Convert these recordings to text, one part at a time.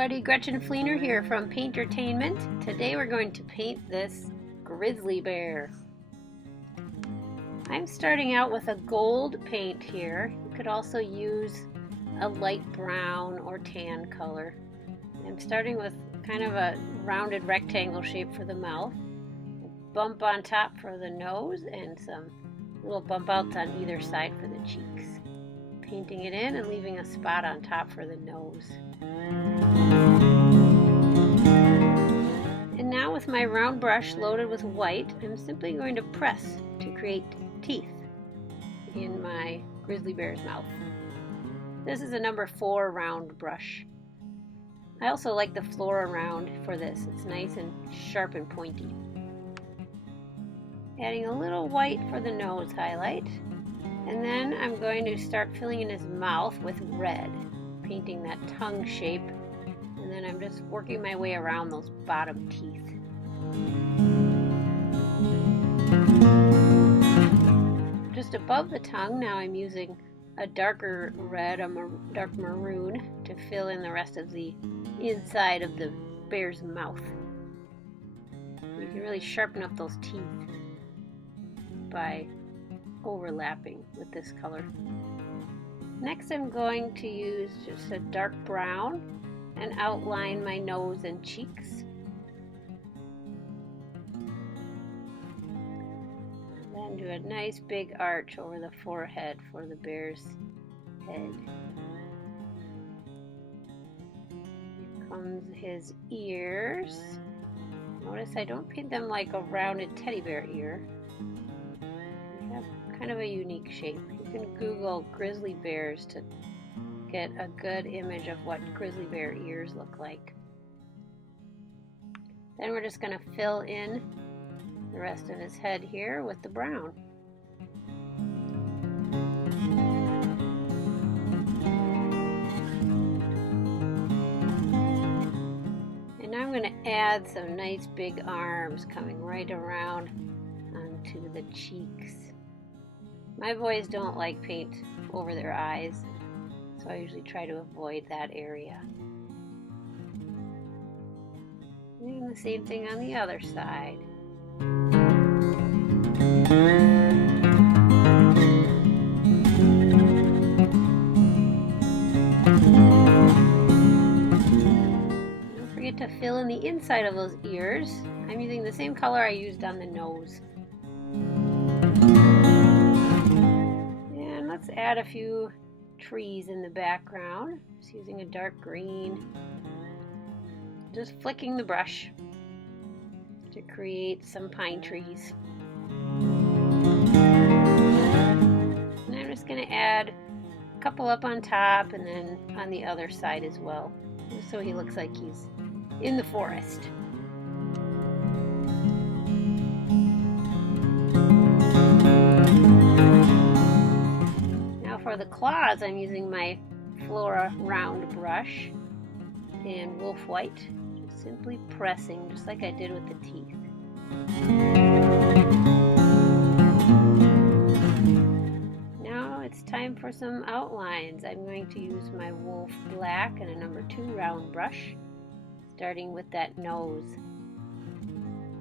everybody, Gretchen Fleener here from Paintertainment. Today we're going to paint this grizzly bear. I'm starting out with a gold paint here. You could also use a light brown or tan color. I'm starting with kind of a rounded rectangle shape for the mouth, a bump on top for the nose, and some little bump outs on either side for the cheeks. Painting it in and leaving a spot on top for the nose. And now with my round brush loaded with white, I'm simply going to press to create teeth in my grizzly bear's mouth. This is a number 4 round brush. I also like the flora round for this. It's nice and sharp and pointy. Adding a little white for the nose highlight. And then I'm going to start filling in his mouth with red, painting that tongue shape. And then I'm just working my way around those bottom teeth. Just above the tongue, now I'm using a darker red, dark maroon, to fill in the rest of the inside of the bear's mouth. You can really sharpen up those teeth by overlapping with this color. Next, I'm going to use just a dark brown and outline my nose and cheeks. And then do a nice big arch over the forehead for the bear's head. Here comes his ears. Notice I don't paint them like a rounded teddy bear ear. They have kind of a unique shape. You can Google grizzly bears to get a good image of what grizzly bear ears look like. Then we're just going to fill in the rest of his head here with the brown. And now I'm going to add some nice big arms coming right around onto the cheeks. My boys don't like paint over their eyes, so I usually try to avoid that area. And the same thing on the other side. Don't forget to fill in the inside of those ears. I'm using the same color I used on the nose. And let's add a few trees in the background. Just using a dark green. Just flicking the brush to create some pine trees. And I'm just going to add a couple up on top and then on the other side as well, just so he looks like he's in the forest. Now for the claws, I'm using my Flora round brush in wolf white, just simply pressing just like I did with the teeth. Now it's time for some outlines. I'm going to use my wolf black and a number 2 round brush, starting with that nose.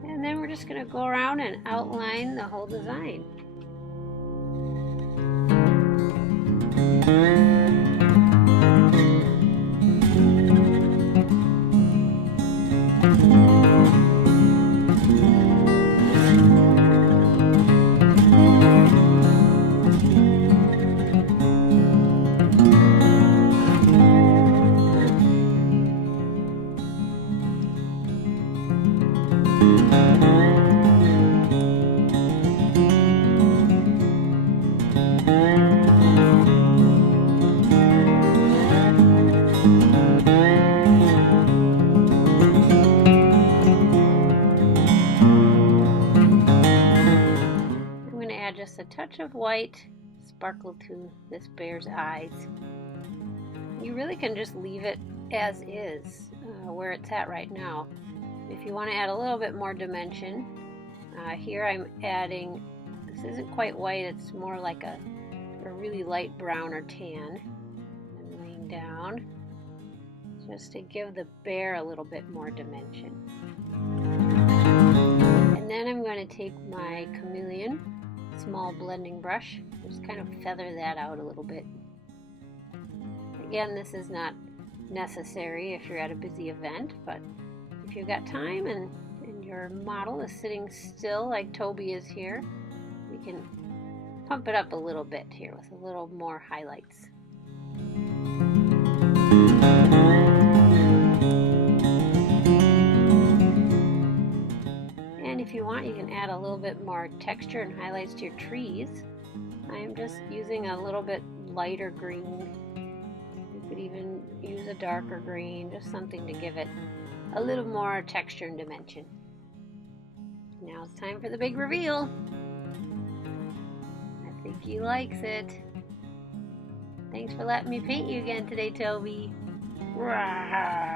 And then we're just going to go around and outline the whole design. Just a touch of white sparkle to this bear's eyes. You really can just leave it as is, where it's at right now. If you want to add a little bit more dimension, here I'm adding, this isn't quite white, it's more like a really light brown or tan. And laying down, just to give the bear a little bit more dimension. And then I'm going to take my chameleon small blending brush, just kind of feather that out a little bit. Again, this is not necessary if you're at a busy event, but if you've got time and your model is sitting still like Toby is here, we can pump it up a little bit here with a little more highlights. And if you want, you can add a little bit more texture and highlights to your trees. I'm just using a little bit lighter green. You could even use a darker green, just something to give it a little more texture and dimension. Now it's time for the big reveal. I think he likes it. Thanks for letting me paint you again today, Toby. Rah!